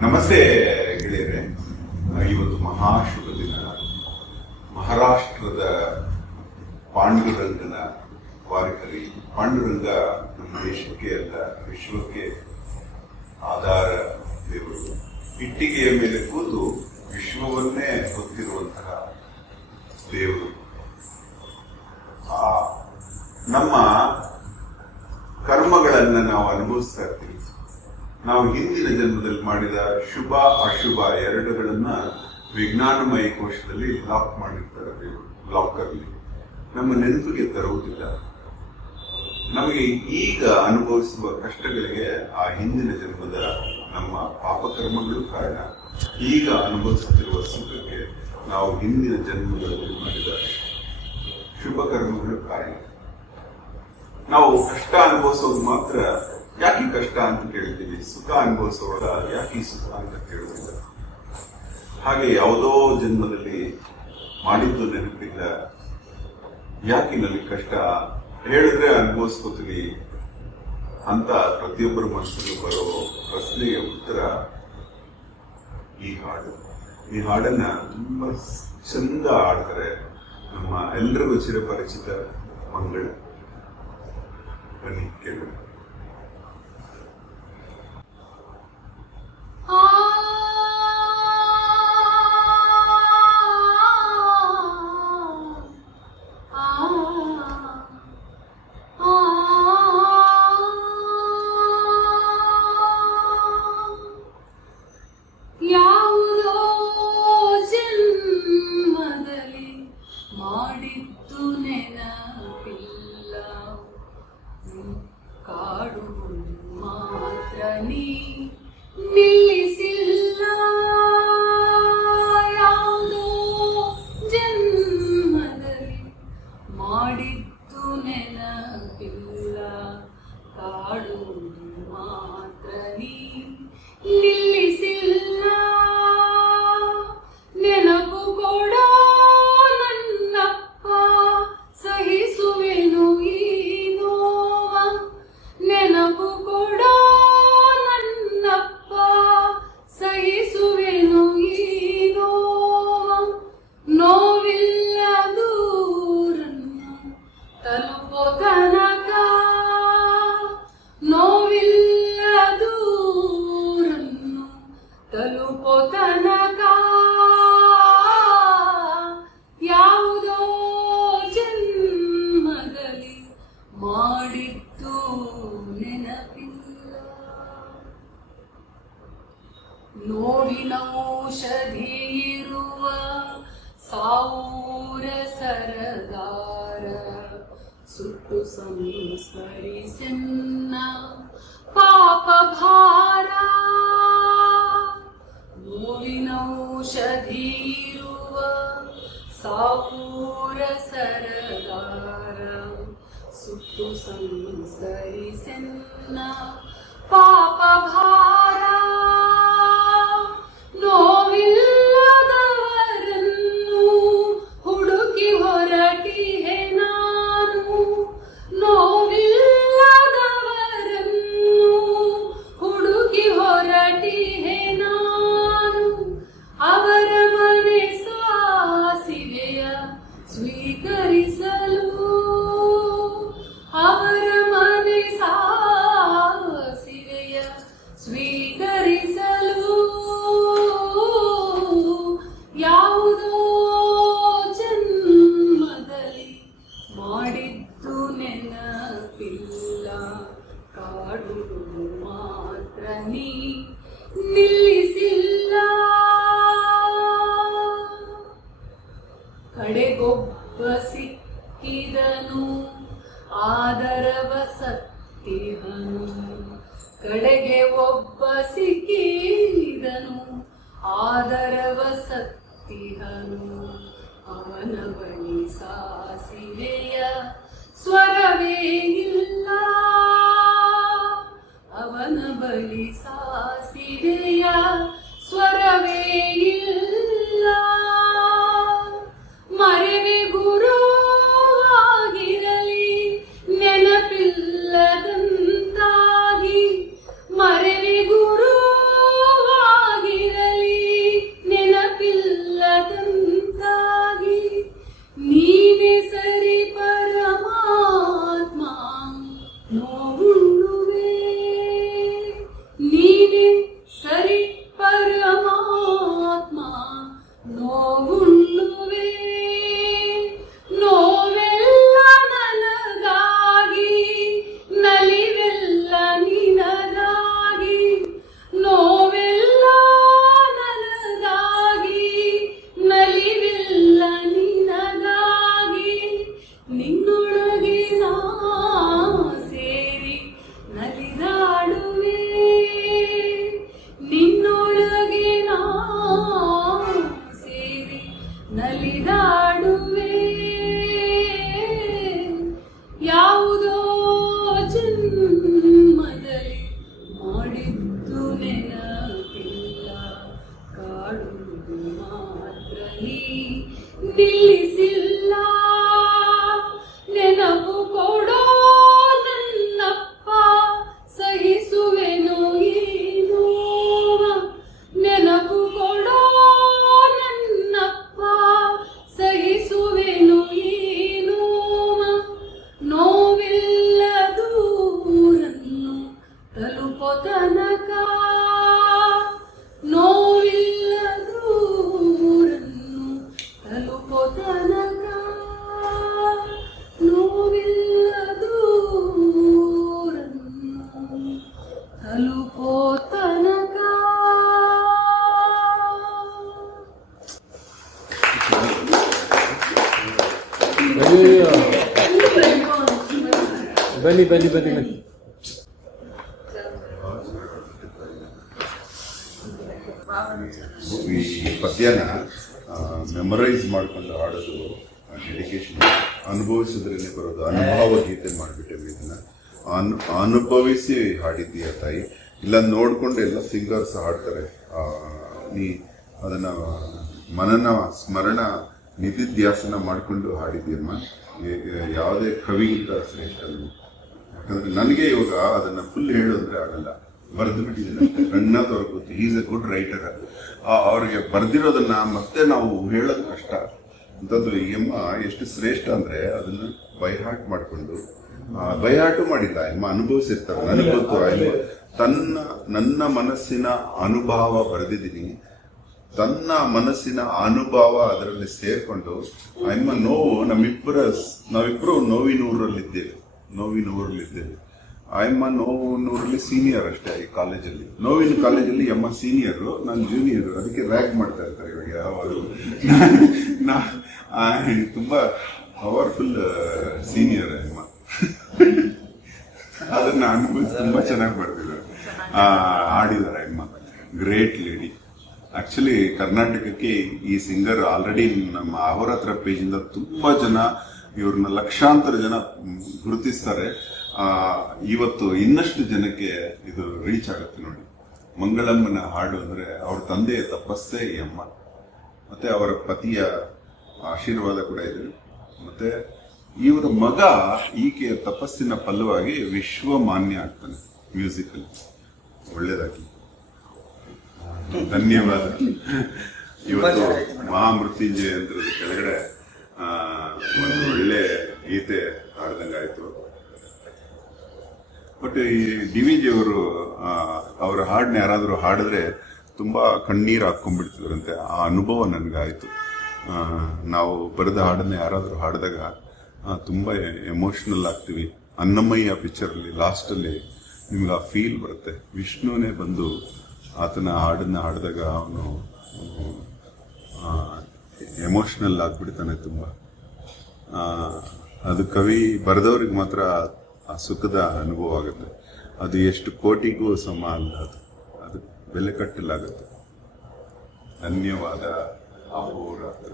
ನಮಸ್ತೆ ಗೆಳೆಯರೆ. ಇವತ್ತು ಮಹಾಶುಭ ದಿನ. ಮಹಾರಾಷ್ಟ್ರದ ಪಾಂಡುರಂಗನ ವಾರಕರಿ ಪಾಂಡುರಂಗ ನಮ್ಮ ದೇಶಕ್ಕೆ ಅಲ್ಲ, ವಿಶ್ವಕ್ಕೆ ಆಧಾರ ದೇವರು. ಇಟ್ಟಿಗೆಯ ಮೇಲೆ ಕೂತು ವಿಶ್ವವನ್ನೇ ಹೊತ್ತಿರುವಂತಹ ದೇವರು. ನಮ್ಮ ಕರ್ಮಗಳನ್ನು ನಾವು ಅನುಭವಿಸ್ತಾ ಇರ್ತೀವಿ. ನಾವು ಹಿಂದಿನ ಜನ್ಮದಲ್ಲಿ ಮಾಡಿದ ಶುಭ, ಅಶುಭ ಎರಡುಗಳನ್ನ ವಿಜ್ಞಾನಮಯ ಕೋಶದಲ್ಲಿ ಲಾಕ್ ಮಾಡಿರ್ತಾರೆ ದೇವರು ಲಾಕರ್ಲಿ ನಮ್ಮ ನೆನಪಿಗೆ ತರುವುದಿಲ್ಲ. ನಮಗೆ ಈಗ ಅನುಭವಿಸುವ ಕಷ್ಟಗಳಿಗೆ ಆ ಹಿಂದಿನ ಜನ್ಮದ ನಮ್ಮ ಪಾಪಕರ್ಮಗಳು ಕಾರಣ. ಈಗ ಅನುಭವಿಸುತ್ತಿರುವ ಸುಖಕ್ಕೆ ನಾವು ಹಿಂದಿನ ಜನ್ಮಗಳಲ್ಲಿ ಮಾಡಿದ ಶುಭ ಕರ್ಮಗಳು ಕಾರಣ. ನಾವು ಕಷ್ಟ ಅನುಭವಿಸೋದು ಮಾತ್ರ ಯಾಕೆ ಕಷ್ಟ ಅಂತ ಕೇಳ್ತೀವಿ? ಸುಖ ಅನುಭವಿಸೋಣ ಯಾಕೆ ಸುಖ ಅಂತ ಕೇಳುವುದಿಲ್ಲ? ಹಾಗೆ ಯಾವುದೋ ಜನ್ಮದಲ್ಲಿ ಮಾಡಿದ್ದು ನೆನಪಿಲ್ಲ. ಯಾಕೆ ನನಗೆ ಕಷ್ಟ? ಹೇಳಿದ್ರೆ ಅನುಭವಿಸ್ಕೋತೀವಿ ಅಂತ ಪ್ರತಿಯೊಬ್ಬರ ಮನಸ್ಸಲ್ಲಿ ಬರೋ ಪ್ರಶ್ನೆಯ ಉತ್ತರ ಈ ಹಾಡು. ಈ ಹಾಡನ್ನ ತುಂಬಾ ಚಂದ ಹಾಡ್ತಾರೆ ನಮ್ಮ ಎಲ್ರಿಗೂ ಚಿರಪರಿಚಿತ ಮಂಗಳ. ಬನ್ನಿ ಕೇಳೋಣ. ನೋವಿನ ಔಷಧಿ ಇರುವ ಸಾವೂರ ಸರದಾರ. ಸುಟ್ಟು ಸಂಸ್ಕರಿಸೆನ್ನ ಪಾಪ ಭಾರ. ನೋವಿನ ಔಷಧಿ ಇರುವ ಸಾವೂರ ಸರದಾರ. ಸುಟ್ಟು ಸಂಸ್ಕರಿಸೆನ್ನ ಪಾಪ ಭಾರ. ಮಾತ್ರ ನೀ ನಿಲ್ಲಿಸಿಲ್ಲ. ಕಡೆಗೊಬ್ಬ ಸಿಕ್ಕಿದನು, ಆದರವ ಸತ್ತಿಹನು ಕಡೆಗೆ ಒಬ್ಬ ಸಿಕ್ಕಿದನು, ಆದರವ ಸತ್ತಿಹನು ಅವನ ಬಳಿ ಸಾಸಿವೆಯ ಸ್ವರವೇ ಇಲ್ಲ. ಅವನ ಬಳಿ ಸಾಸಿವೆಯ మాత్రమే ಬನ್ನಿ ಬನ್ನಿ ಬನ್ನಿ. ಈ ಪದ್ಯನ ಮೆಮೊರೈಸ್ ಮಾಡ್ಕೊಂಡು ಹಾಡೋದು ಡೆಡಿಕೇಶನ್ ಅನುಭವಿಸಿದ್ರೇನೆ ಬರೋದು. ಅನುಭವ ಗೀತೆ ಮಾಡಿಬಿಟ್ಟೆ ಇದನ್ನ. ಅನು, ಅನುಭವಿಸಿ ಹಾಡಿದ್ದೀಯ ತಾಯಿ? ಇಲ್ಲ, ನೋಡಿಕೊಂಡು ಎಲ್ಲ ಸಿಂಗರ್ಸ್ ಹಾಡ್ತಾರೆ. ನೀ ಅದನ್ನ, ಮನನ ಸ್ಮರಣ ನಿಧಿಧ್ಯಾಸನ ಮಾಡ್ಕೊಂಡು ಹಾಡಿದ್ದೀಯಮ್ಮ. ಯಾವುದೇ ಕವಿಗಿಂತ ಶ್ರೇಷ್ಠ ಯಾಕಂದ್ರೆ ನನಗೆ ಇವಾಗ ಅದನ್ನ ಫುಲ್ ಹೇಳೋದ್ರೆ ಆಗಲ್ಲ. ಬರೆದು ಬಿಟ್ಟಿದ್ದೀನಿ ಕಣ್ಣ ಗೊತ್ತು ಈಸ್ ಎ ಗುಡ್ ರೈಟರ್ ಅವ್ರಿಗೆ ಬರ್ದಿರೋದನ್ನ ಮತ್ತೆ ನಾವು ಹೇಳೋದು ಕಷ್ಟ. ಅಂತಂದ್ರೆ ಈ ಅಮ್ಮ ಎಷ್ಟು ಶ್ರೇಷ್ಠ ಅಂದ್ರೆ ಅದನ್ನ ಬೈಹಾಟ್ ಮಾಡಿಕೊಂಡು ಬೈಹಾಟು ಮಾಡಿಲ್ಲ. ಅಮ್ಮ ಅನುಭವಿಸಿರ್ತಾರೆ. ನನಗೆ ಗೊತ್ತು ತನ್ನ, ನನ್ನ ಮನಸ್ಸಿನ ಅನುಭವ ಬರೆದಿದ್ದೀನಿ. ತನ್ನ ಮನಸ್ಸಿನ ಅನುಭವ ಅದರಲ್ಲಿ ಸೇರ್ಕೊಂಡು ಅಮ್ಮ ನೋವು ನಮ್ಮಿಬ್ಬರ ನಾವಿಬ್ಬರು ನೋವಿನೂರಲ್ಲಿದ್ದೇವೆ. ನೋವಿನೂರಲ್ಲಿದ್ದೇವೆ. ನೋವಿನ ನೋವಿನೂರಲ್ಲಿ ಸೀನಿಯರ್ ಅಷ್ಟೇ ಈ ಕಾಲೇಜಲ್ಲಿ. ನೋವಿನ ಕಾಲೇಜಲ್ಲಿ ಎಮ್ಮ ಸೀನಿಯರ್ ನಾನು ಜೂನಿಯರ್ ಅದಕ್ಕೆ ರ್ಯಾಗ್ ಮಾಡ್ತಾ ಇರ್ತಾರೆ ಇವಾಗ ಯಾವಾಗಲೂ. ನಾ ತುಂಬಾ ಪವರ್ಫುಲ್ ಸೀನಿಯರ್ ಅಮ್ಮ ಅದನ್ನ ಅನುಭವಿಸಿ ತುಂಬಾ ಚೆನ್ನಾಗಿ ಬರ್ತಿದ್ದಾರೆ ಆ, ಎಮ್ಮ ಗ್ರೇಟ್ ಲೇಡಿ ಆಕ್ಚುಲಿ ಕರ್ನಾಟಕಕ್ಕೆ ಈ ಸಿಂಗರ್ ಆಲ್ರೆಡಿ ನಮ್ಮ ಅವರ ಹತ್ರ ಪೇಜಿಂದ ತುಂಬಾ ಜನ ಇವ್ರನ್ನ ಲಕ್ಷಾಂತರ ಜನ ಗುರುತಿಸ್ತಾರೆ. ಆ, ಇವತ್ತು ಇನ್ನಷ್ಟು ಜನಕ್ಕೆ ಇದು ರೀಚ್ ಆಗುತ್ತೆ ನೋಡಿ. ಮಂಗಳಮ್ಮನ ಹಾಡು ಅಂದ್ರೆ ಅವ್ರ ತಂದೆಯ ತಪಸ್ಸೇ ಈ ಅಮ್ಮ. ಮತ್ತೆ ಅವರ ಪತಿಯ ಆಶೀರ್ವಾದ ಕೂಡ ಇದೆ. ಮತ್ತೆ ಇವರ ಮಗ ಈಕೆಯ ತಪಸ್ಸಿನ ಫಲವಾಗಿ ವಿಶ್ವಮಾನ್ಯ ಆಗ್ತಾನೆ ಮ್ಯೂಸಿಕಲ್ ಒಳ್ಳೇದಾಗಿ ಧನ್ಯವಾದ. ಇವತ್ತು ಮಹಾಮೃತ್ಯುಂಜಯ ಯಂತ್ರದ ಕೆಳಗಡೆ ಒಂದು ಒಳ್ಳೆ ಗೀತೆ ಹಾಡ್ದಂಗಾಯ್ತು ಬಟ್ ಈ ಡಿ ವಿ ಜಿ ಅವರು ಅವರ ಹಾಡನ್ನ ಯಾರಾದರೂ ಹಾಡಿದ್ರೆ ತುಂಬಾ ಕಣ್ಣೀರು ಹಾಕೊಂಡ್ಬಿಡ್ತಿದ್ರಂತೆ ಆ ಅನುಭವ ನನಗಾಯಿತು. ನಾವು ಬರೆದ ಹಾಡನ್ನ ಯಾರಾದರೂ ಹಾಡಿದಾಗ ತುಂಬ ಎಮೋಷನಲ್ ಆಗ್ತೀವಿ. ಅನ್ನಮಯ್ಯ ಪಿಕ್ಚರಲ್ಲಿ, ಲಾಸ್ಟಲ್ಲಿ ನಿಮ್ಗೆ ಆ ಫೀಲ್ ಬರುತ್ತೆ. ವಿಷ್ಣುವೇ ಬಂದು ಆತನ ಹಾಡನ್ನ ಹಾಡಿದಾಗ ಅವನು ಎಮೋಷನಲ್ ಆಗ್ಬಿಡ್ತಾನೆ ತುಂಬಾ. ಅದು ಕವಿ ಬರೆದವ್ರಿಗೆ ಮಾತ್ರ ಆ ಸುಖದ ಅನುಭವ ಆಗುತ್ತೆ. ಅದು ಎಷ್ಟು ಕೋಟಿಗೂ ಸಮ ಅಲ್ಲ ಅದು. ಅದು ಬೆಲೆ ಕಟ್ಟಲಾಗುತ್ತೆ. ಧನ್ಯವಾದ. ಅಹೋರಾತ್ರ.